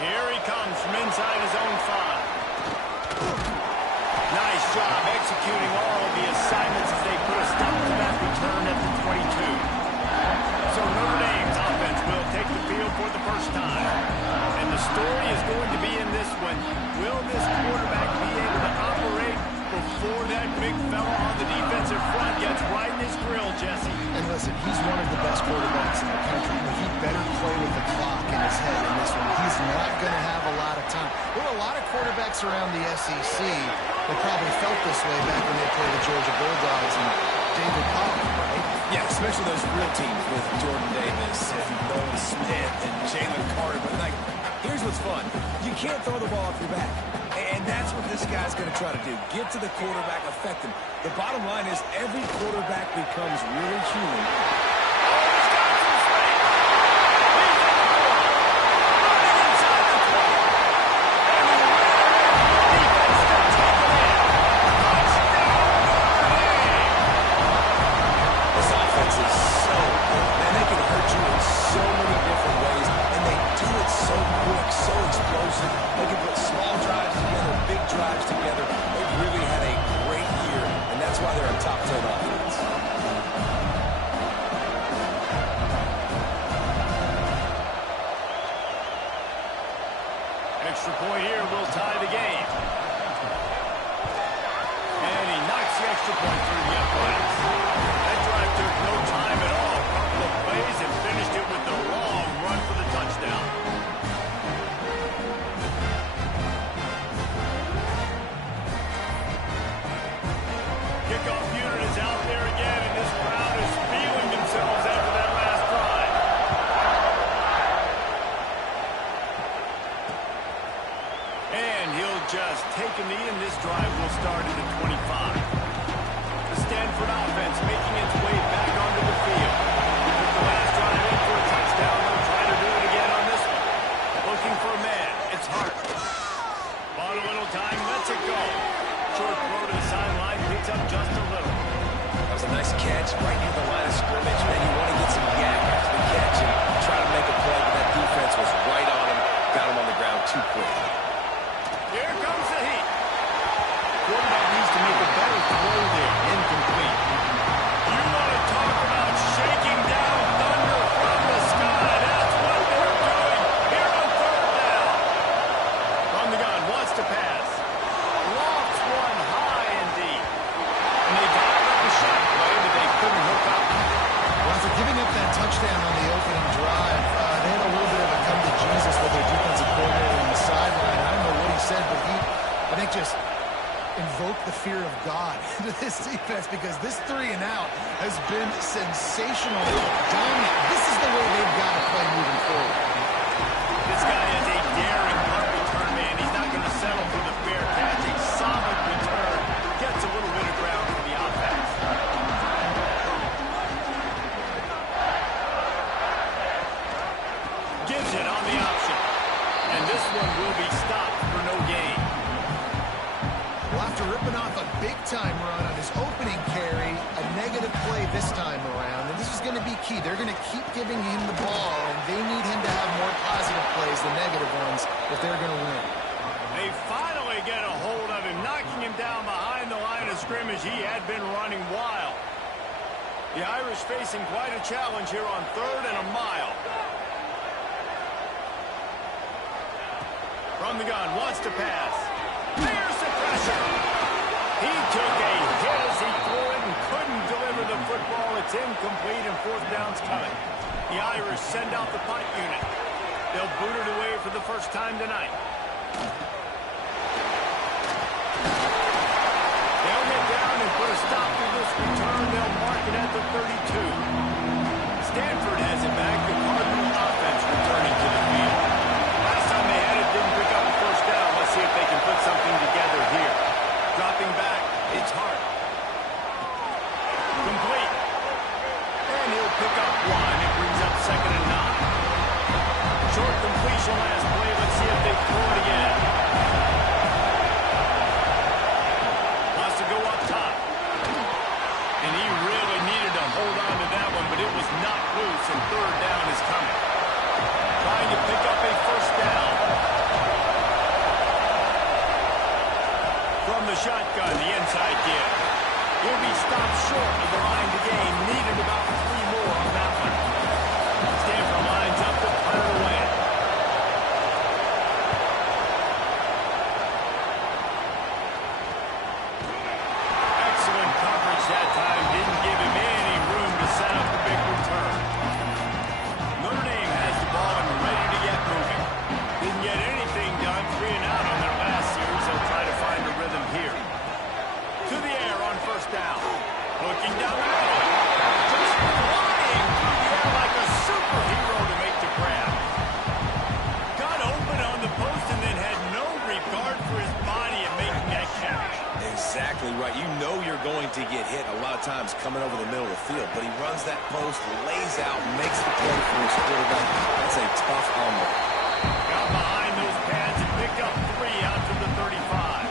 Here he comes from inside his own 5. Nice job executing all of the assignments as they put a stop to that return at the 22. So Notre Dame's offense will take the field for the first time. And the story is going to be in this one. Will this quarterback be able to operate before that big fella on the defensive front gets right in his grill, Jesse? And listen, he's one of the best quarterbacks in the country. He better play with the clock in his head in this one. He's not going to have a lot of time. There were a lot of quarterbacks around the SEC that probably felt this way back when they played the Georgia Bulldogs and David Pollack, right? Yeah, especially those real teams with Jordan Davis and Nolan Smith and Jalen Carter. But, like, here's what's fun. You can't throw the ball off your back. And that's what this guy's going to try to do. Get to the quarterback, affect him. The bottom line is every quarterback becomes really human. Extra point here will tie the game. And he knocks the extra point through the uprights. That drive took no time at all. A couple of plays and finished it with the long run for the touchdown. Kickoff unit is out there again, and this crowd is feeling themselves after that last drive. And he'll just take a knee, and this drive will start at the 25. The Stanford offense making its way back onto the field. With the last drive in for a touchdown, they'll try to do it again on this one. Looking for a man. It's Hart. Bought a little time, lets it go. Short throw to the sideline, picks up just a little. That was a nice catch right near the line of scrimmage. Man, you want to get some yak after the catch and try to make a play, but that defense was right on him. Got him on the ground too quick. Here comes the heat. Quarterback needs to make a better throw there. Incomplete. You want to talk about shaking down thunder from the sky. That's what they're doing here on third down. From the gun, wants to pass. Lofts one high and deep. And they got up the shot play, but they couldn't hook up. Well, after giving up that touchdown on the opening drive, they had a little bit of a come to Jesus with their defensive coordinator on the sideline. I don't know what he said, but he, I think, just invoked the fear of God into this defense because this 3-and-out has been sensational, dominant. This is the way they've got to play moving forward. This guy is a daring punt return man. He's not going to settle for the fair catch. A solid return. Gets a little bit of ground for the offense. Gives it on the option. And this one will be stopped for no gain. Well, after ripping off a big-time run on his opening carry, a negative play this time around. And this is going to be key. They're going to keep giving him the ball, and they need him to have more positive plays than negative ones if they're going to win. They finally get a hold of him, knocking him down behind the line of scrimmage. He had been running wild. The Irish facing quite a challenge here on 3rd and a mile. From the gun, wants to pass. There's the pressure. He took a hit as he threw it and couldn't deliver the football. It's incomplete and 4th down's coming. The Irish send out the punt unit. They'll boot it away for the first time tonight. They'll get down and put a stop to this return. They'll mark it at the 32. Stanford has it back. The Cardinal offense returning to the field. Last time they had it, didn't pick up the first down. Let's see if they can put something together here. Dropping back, it's Hart. Complete. And he'll pick up 1. It brings up 2nd and 9. Short completion last play. Let's see if they throw it again. Wants to go up top. And he really needed to hold on to that one, but it was not loose, and 3rd down is coming over the middle of the field. But he runs that post, lays out, makes the play for his quarterback. That's a tough humble. Got behind those pads and picked up 3 out to the 35.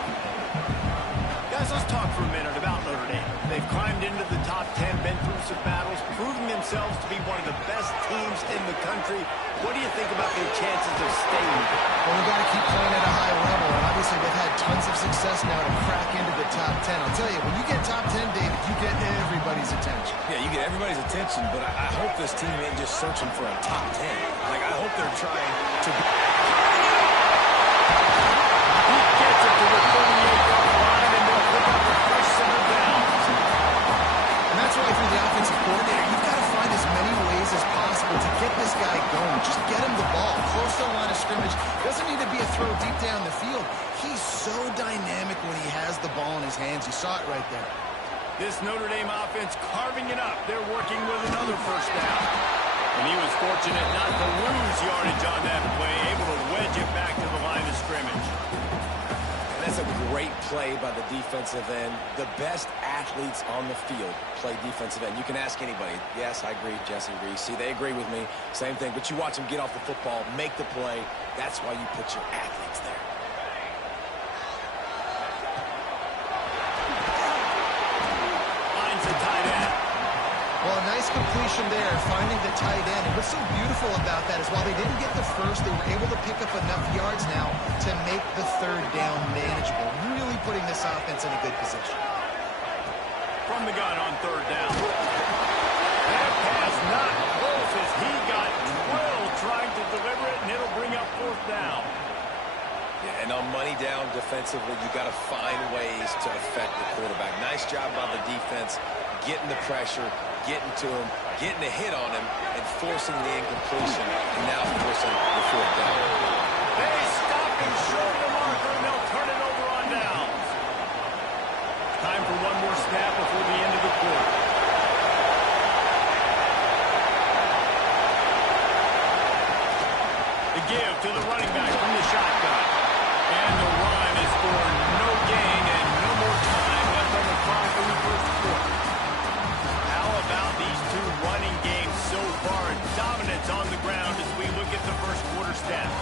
Guys, let's talk for a minute about Notre Dame. They've climbed into the top 10, been through some battles, proving themselves to be one of the best teams in the country. What do you think about their chances of staying? Well, we've got to keep playing at a high level, and obviously they've had tons of success now to crack into the top 10. I'll tell you, when you get top 10, David, you get everybody's attention. Yeah, you get everybody's attention, but I hope this team ain't just searching for a top 10. Like, I hope they're trying to... He gets it to the 38-yard line, and they'll pick up the fresh center down. And that's why, for the offensive coordinator, you've got to find as many ways as possible to get this guy going. Just get him the ball close to the line of scrimmage. Doesn't need to be a throw deep down the field. He's so dynamic when he has the ball in his hands. You saw it right there. This Notre Dame offense carving it up. They're working with another first down. And he was fortunate not to lose yardage on that play, able to wedge it back to the line of scrimmage. And that's a great play by the defensive end. The best athletes on the field play defensive end. You can ask anybody. Yes, I agree, Jesse Reese. See, they agree with me. Same thing. But you watch them get off the football, make the play. That's why you put your athletes there. Finds the tight end. Well, a nice completion there, finding the tight end. And what's so beautiful about that is while they didn't get the first, they were able to pick up enough yards now to make the third down manageable, really putting this offense in a good position. From the gun on third down. That pass not close as he got drilled trying to deliver it, and it'll bring up fourth down. Yeah, and on money down defensively, you got to find ways to affect the quarterback. Nice job by the defense, getting the pressure, getting to him, getting a hit on him, and forcing the incompletion, and now forcing the fourth down. They stop him short of the marker, and they'll turn it over on downs. Time for one more snap before the end of the quarter. The give to the running back from the shotgun. And the run is for no gain and no more time left on the clock in the first quarter. How about these two running games so far? Dominance on the ground as we look at the first quarter stats.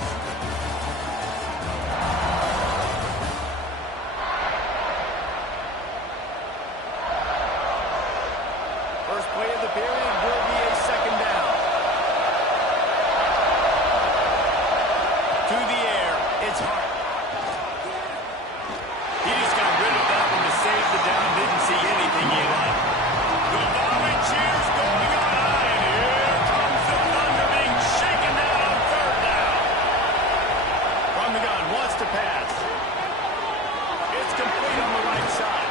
First play of the period will be a second down. To the air, it's Hart. He just got rid of that one to save the down. Didn't see anything he liked. The volunteers going on high, and here comes the Thunder being shaken down on third down. From the gun, wants to pass. It's complete on the right side.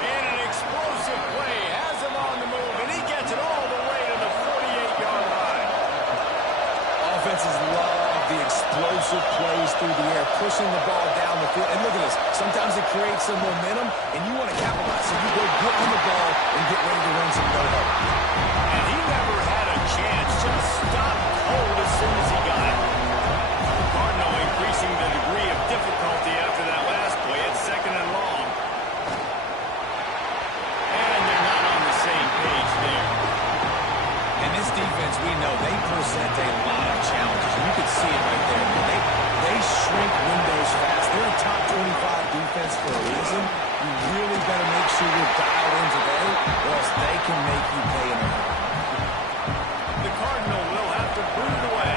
And an explosive play has him on the move, and he gets it all the way to the 48-yard line. Offenses love the explosive plays through the air, pushing the ball down the field. And look at this. Sometimes it creates some momentum, and you want to capitalize. So you go get on the ball and get ready to run some go-ho. And he never had a chance. Just stopped cold as soon as he got it. Cardinal increasing the degree of difficulty after that last play. It's second and long. And they're not on the same page there. And this defense, we know, they present a lot of challenges. And you can see it right there. They shrink windows fast. They're a top 25 defense for a reason. You really better make sure you're dialed in today, or else they can make you pay in a hurry. The Cardinal will have to boot it away.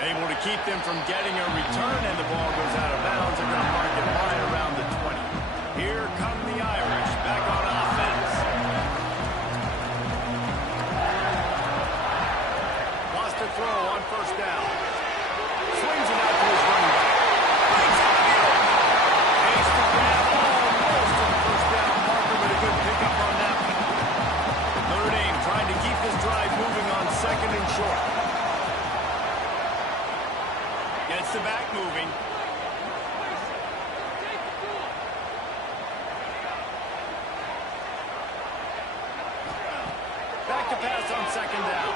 Able to keep them from getting a return, and the ball goes out of bounds. They're going to mark it right around the 20. Here come the Irish back on offense. Lost a throw on first down. Swings it out to his running back. Brings it to the open. Ace to grab almost to the first down marker, but a good pickup on that one. Notre Dame trying to keep this drive moving on second and short. Gets the back moving. Back to pass on second down.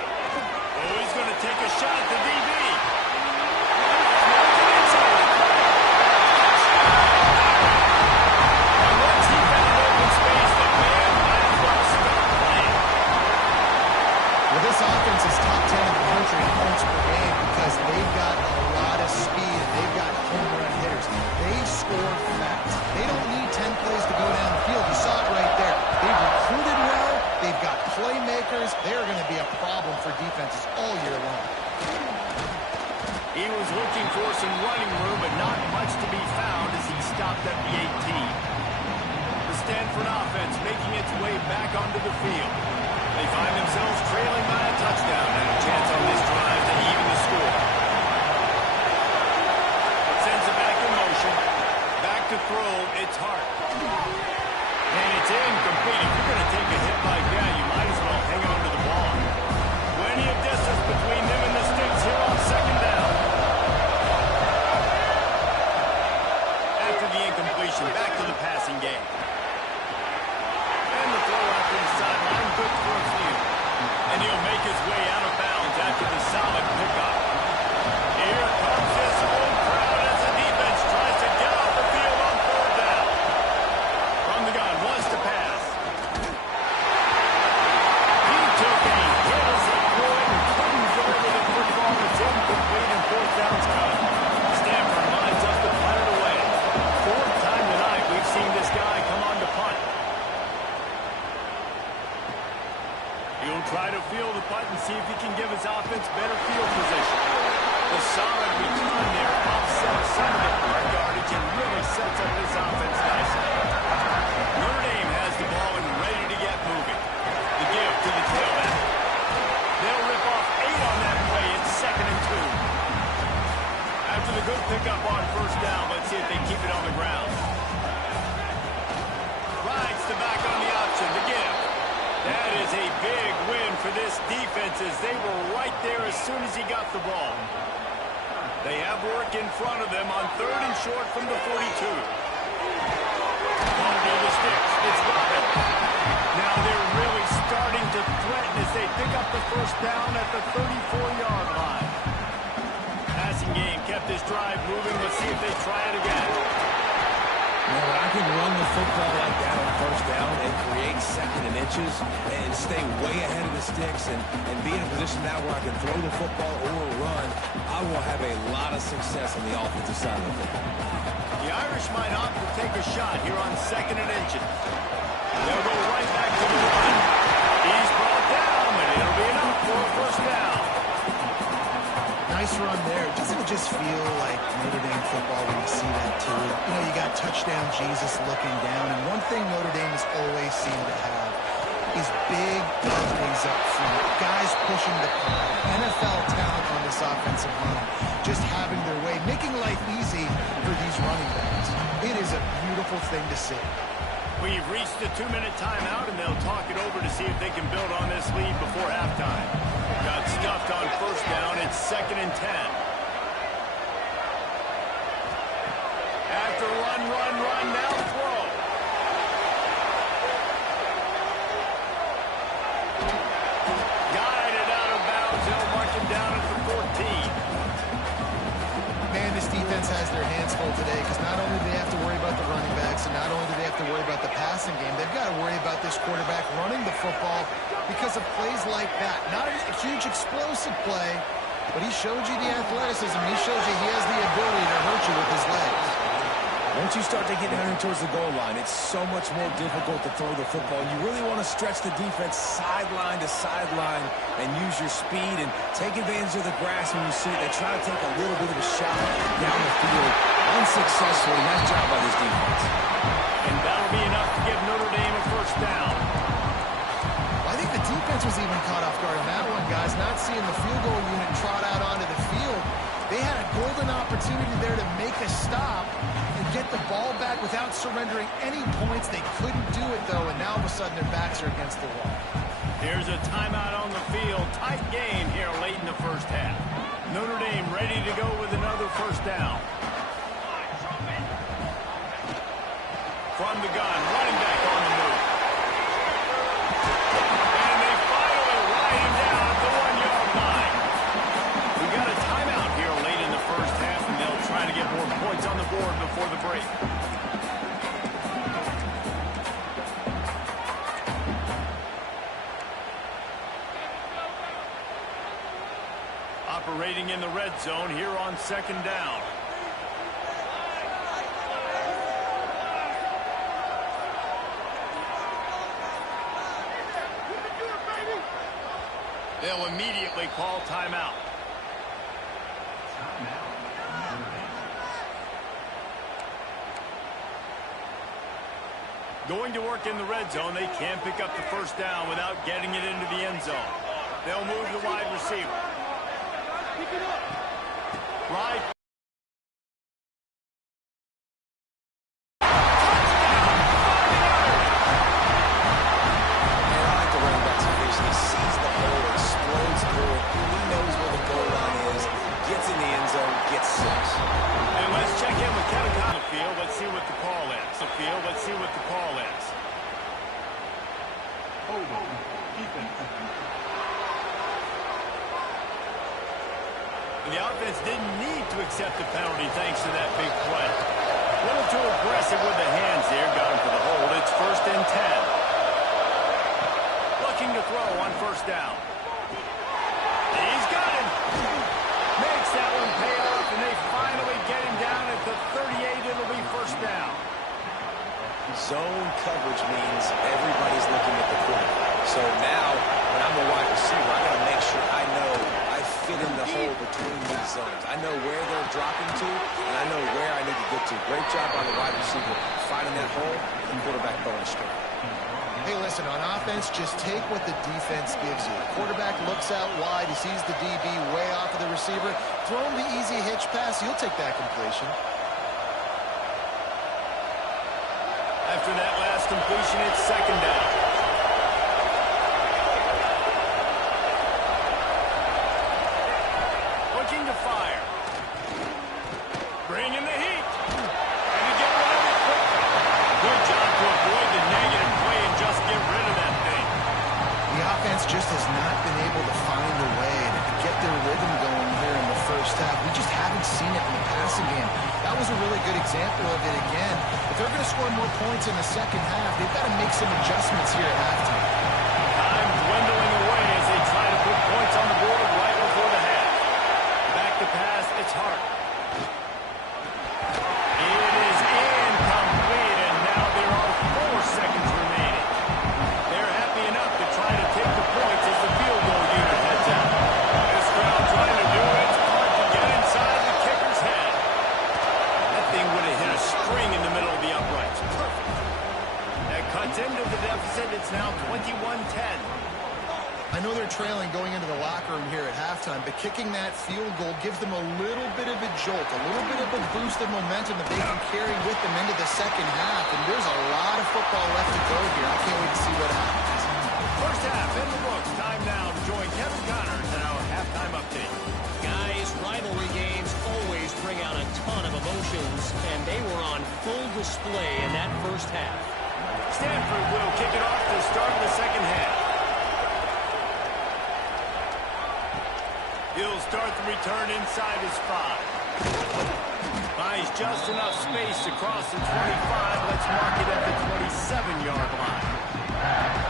Oh, he's going to take a shot at the DB. defenses all year long. He was looking for some running room, but not much to be found as he stopped at the 18. The Stanford offense making its way back onto the field. They find themselves trailing by a touchdown and a chance on this drive to even the score. Sends it back in motion. Back to throw, it's Hart. And it's incomplete. If you're going to take a hit like that, you might as well hang on to the ball. Plenty of distance between them and the sticks here on second down. After the incompletion, back to the passing game. And the throw out to the sideline, good for a few. And he'll make his way out of bounds after the solid pickup. Here comes this home crowd as the defense tries to get off the field on third down. From the gun, wants to pass. He took a hit as he threw it and couldn't go with the football. It's incomplete and fourth down's cut. Stanford lines up to punt it away. Fourth time tonight we've seen this guy come on to punt. He'll try to field the punt and see if he can give his offense better field position. The solid return there offsets some of the hard yardage and really sets up this offense nicely. Notre Dame has the ball and ready to get moving. The give to the tailback. They'll rip off 8 on that play. It's 2nd and 2. After the good pickup on first down, let's see if they keep it on the ground. Rides the back on the option. The give. That is a big win for this defense as they were right there as soon as he got the ball. They have work in front of them on 3rd and short from the 42. Ball near the sticks. It's Robin. Now they're really starting to threaten as they pick up the first down at the 34-yard line. Passing game kept this drive moving. Let's see if they try it again. When I can run the football like that on first down and create 2nd and inches and stay way ahead of the sticks and be in a position now where I can throw the football or run, I will have a lot of success on the offensive side of the football. The Irish might opt to take a shot here on 2nd and inches. They'll go right back to the run. He's brought down, and it'll be enough for a first down. Nice run there. Doesn't it just feel like Notre Dame football when you see that too? You know, you got touchdown Jesus looking down, and one thing Notre Dame has always seemed to have is big plays up front, guys pushing the ball, NFL talent on this offensive line, just having their way, making life easy for these running backs. It is a beautiful thing to see. We've reached the 2-minute timeout, and they'll talk it over to see if they can build on this lead before halftime. Got stuffed on first down. It's 2nd and 10. After run, now throw. Guided out of bounds. They'll mark him down at the 14. Man, this defense has their hands full today because not only do they have to worry about the running backs and not only do they have to worry about the passing game, they've got to worry about this quarterback running the football because of plays like that. Not a huge explosive play, but he showed you the athleticism. He showed you he has the ability to hurt you with his legs. Once you start to get down towards the goal line, it's so much more difficult to throw the football. You really want to stretch the defense sideline to sideline and use your speed and take advantage of the grass when you see it. They try to take a little bit of a shot down the field unsuccessfully. Nice job by this defense. And that'll be enough to give Notre Dame a first down. I think the defense was even caught off guard on that one, guys. Not seeing the field goal unit trot out onto the field. They had a golden opportunity there to make a stop and get the ball back without surrendering any points. They couldn't do it, though, and now all of a sudden their backs are against the wall. Here's a timeout on the field. Tight game here late in the first half. Notre Dame ready to go with another first down. From the gun, running back on the move. And they finally ride him down at the 1-yard line. We got a timeout here late in the first half, and they'll try to get more points on the board before the break. Operating in the red zone here on second down. They'll immediately call timeout. Going to work in the red zone, they can't pick up the first down without getting it into the end zone. They'll move the wide receiver. Right. The offense didn't need to accept the penalty thanks to that big play. A little too aggressive with the hands there. Got him for the hold. It's 1st and 10. Looking to throw on first down. He's got him. Makes that one pay off, and they finally get him down at the 38. It'll be first down. Zone coverage means everybody's looking at the quarterback. So now, when I'm a wide receiver, I got to make sure I know I fit in the hole between these zones. I know where they're dropping to, and I know where I need to get to. Great job by the wide receiver finding that hole, and the quarterback throwing straight. Hey, listen, on offense, just take what the defense gives you. Quarterback looks out wide. He sees the DB way off of the receiver. Throw him the easy hitch pass. You'll take that completion. After that last completion, it's 2nd down. Looking to fire. Bring in the heat. And to get rid of it quickly. Good job to avoid the negative play and just get rid of that thing. The offense just has not been able to find a way to get their rhythm going here in the first half. We just haven't seen it in the passing game. That was a really good example of it again. If they're going to score more points in the second half, they've got to make some adjustments here at halftime. Time dwindling away as they try to put points on the board right before the half. Back to pass, it's Hart. It is incomplete, and now there are 4 seconds remaining. They're happy enough to try to take the points as the field goal unit heads out. This crowd trying to do its part to get inside the kicker's head. That thing would have hit a string in the middle of the uprights. Perfect. That cuts into the deficit. It's now 21-10. I know they're trailing going into the locker room here at halftime, but kicking that field goal gives them a little bit of a jolt, a little bit of a boost of momentum that they can carry with them into the second half. And there's a lot of football left to go here. I can't wait to see what happens. First half in the books. Time now to join Kevin Connors in our halftime update. Guys, rivalry games always bring out a ton of emotions, and they were on full display in that first half. Stanford will kick it off to start the second half. He'll start the return inside his 5. Buys just enough space across the 25. Let's mark it at the 27-yard line.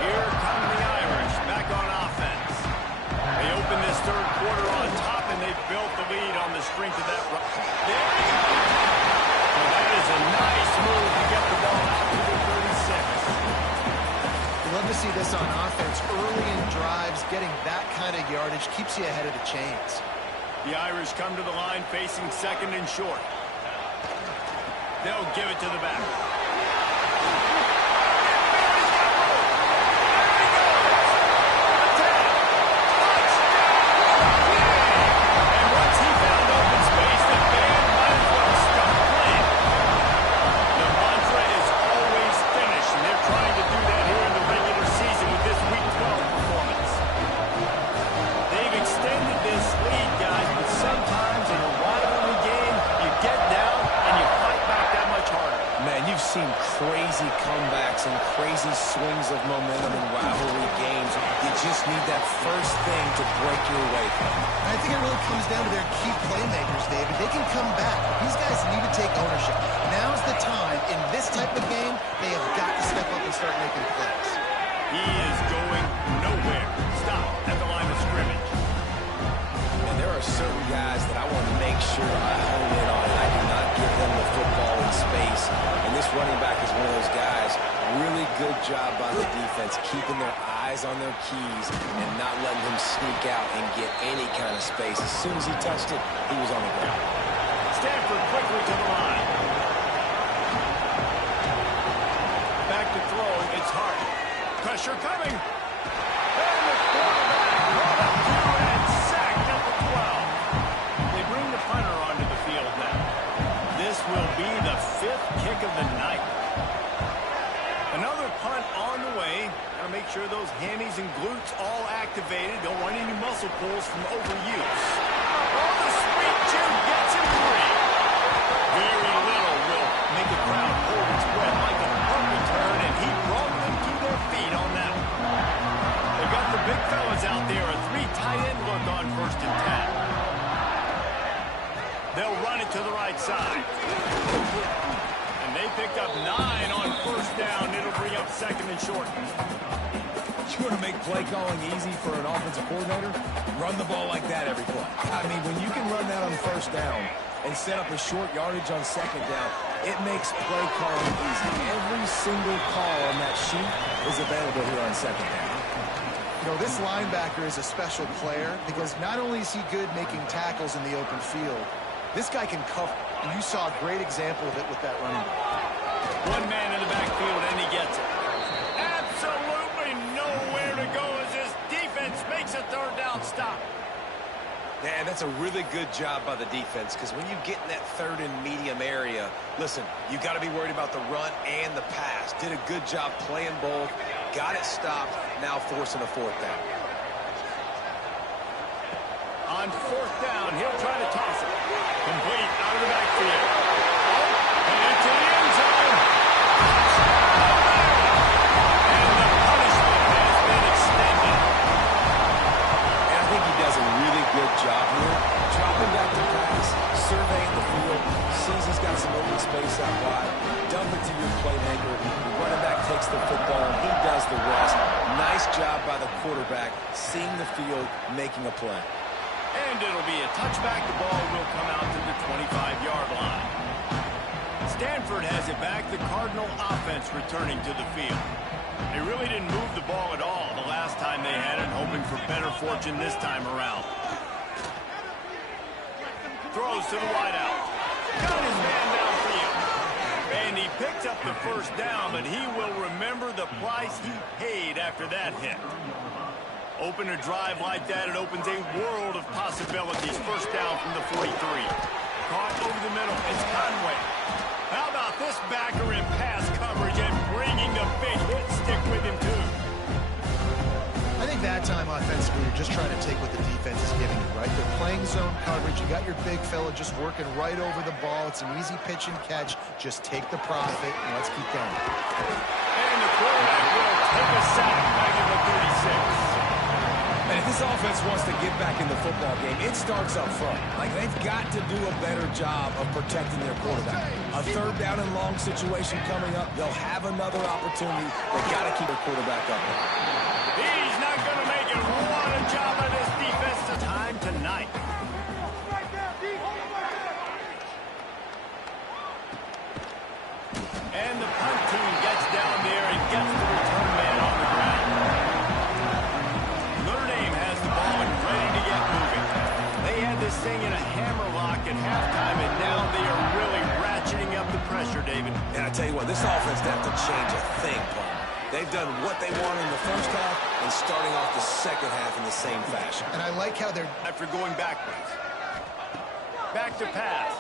Here come the Irish back on offense. They open this third quarter on top, and they've built the lead on the strength of that run. There he goes! Well, that is a nice move to get the ball out to the 36. Love to see this on offense early in drives. Getting that kind of yardage keeps you ahead of the chains. The Irish come to the line facing 2nd and short. They'll give it to the back. And once he found open space, the band might as well stop playing. The mantra is always finish, and they're trying to do that here in the regular season with this Week 12 performance. They've extended this lead, guys, but sometimes in a rivalry game, you get down and you fight back that much harder. Man, you've seen crazy comebacks and crazy swings of momentum in rivalry games. You just need that first thing to break your way from. I think it really comes down to their key playmakers, David. They can come back. These guys need to take ownership. Now's the time. In this type of game, they have got to step up and start making plays. He is going nowhere. Stop at the line of scrimmage. And there are certain guys that I want to make sure I hone in on. I do not give them the football in space. And this running back is one of those guys. Really good job by the defense, keeping their eyes on their keys and not letting him sneak out and get any kind of space. As soon as he touched it, he was on the ground. Stanford quickly to the line. Back to throw. It's Hart. Pressure coming. And the quarterback brought up two and sacked at the 12. They bring the punter onto the field now. This will be the 5th kick of the night. Another punt on the way. Got to make sure those hammies and glutes all activated. Don't want any muscle pulls from overuse. Oh, the sweet juke gets him free. Very little will make a crowd hold its breath like a punt return, and he brought them to their feet on that one. They got the big fellas out there. A 3 tight end look on 1st and 10. They'll run it to the right side. And they picked up 9 on 1st down. It'll bring up 2nd and short. You want to make play calling easy for an offensive coordinator? Run the ball like that every play. I mean, when you can run that on 1st down and set up a short yardage on 2nd down, it makes play calling easy. Every single call on that sheet is available here on 2nd down. You know, this linebacker is a special player because not only is he good making tackles in the open field, this guy can cover. And you saw a great example of it with that running back. One man in the backfield, and he gets it. Absolutely nowhere to go as this defense makes a 3rd down stop. Man, that's a really good job by the defense because when you get in that 3rd and medium area, listen, you got to be worried about the run and the pass. Did a good job playing both, got it stopped, now forcing a 4th down. On 4th down, he'll try to toss it. Complete out of the backfield. And into the end zone. And the punishment has been extended. And I think he does a really good job here. Dropping back to pass, surveying the field, sees he's got some open space out wide, dump it to your playmaker. The running back takes the football, and he does the rest. Nice job by the quarterback, seeing the field, making a play. And it'll be a touchback. The ball will come out to the 25-yard line. Stanford has it back. The Cardinal offense returning to the field. They really didn't move the ball at all the last time they had it, hoping for better fortune this time around. Throws to the wideout. Got his man downfield. And he picked up the 1st down, but he will remember the price he paid after that hit. Open a drive like that, it opens a world of possibilities. 1st down from the 43. Caught over the middle, it's Conway. How about this backer in pass coverage and bringing the big hit stick with him, too? I think that time offensively, you're just trying to take what the defense is giving you, right? They're playing zone coverage. You got your big fella just working right over the ball. It's an easy pitch and catch. Just take the profit, and let's keep going. And the quarterback will take a sack back at the 36. And if this offense wants to get back in the football game, it starts up front. Like, they've got to do a better job of protecting their quarterback. A 3rd down and long situation coming up. They'll have another opportunity. They've got to keep their quarterback up there. He's not going to make it. What a job of this defense. Time tonight. And the punt team gets down there and gets the return man on the ground. Notre Dame has the ball and ready to get moving. They had this thing in a hammerlock at halftime, and now they are really ratcheting up the pressure, David. And I tell you what, this offense doesn't have to change a thing, Paul. They've done what they want in the 1st half and starting off the 2nd half in the same fashion. And I like how they're... After going backwards. Back to pass.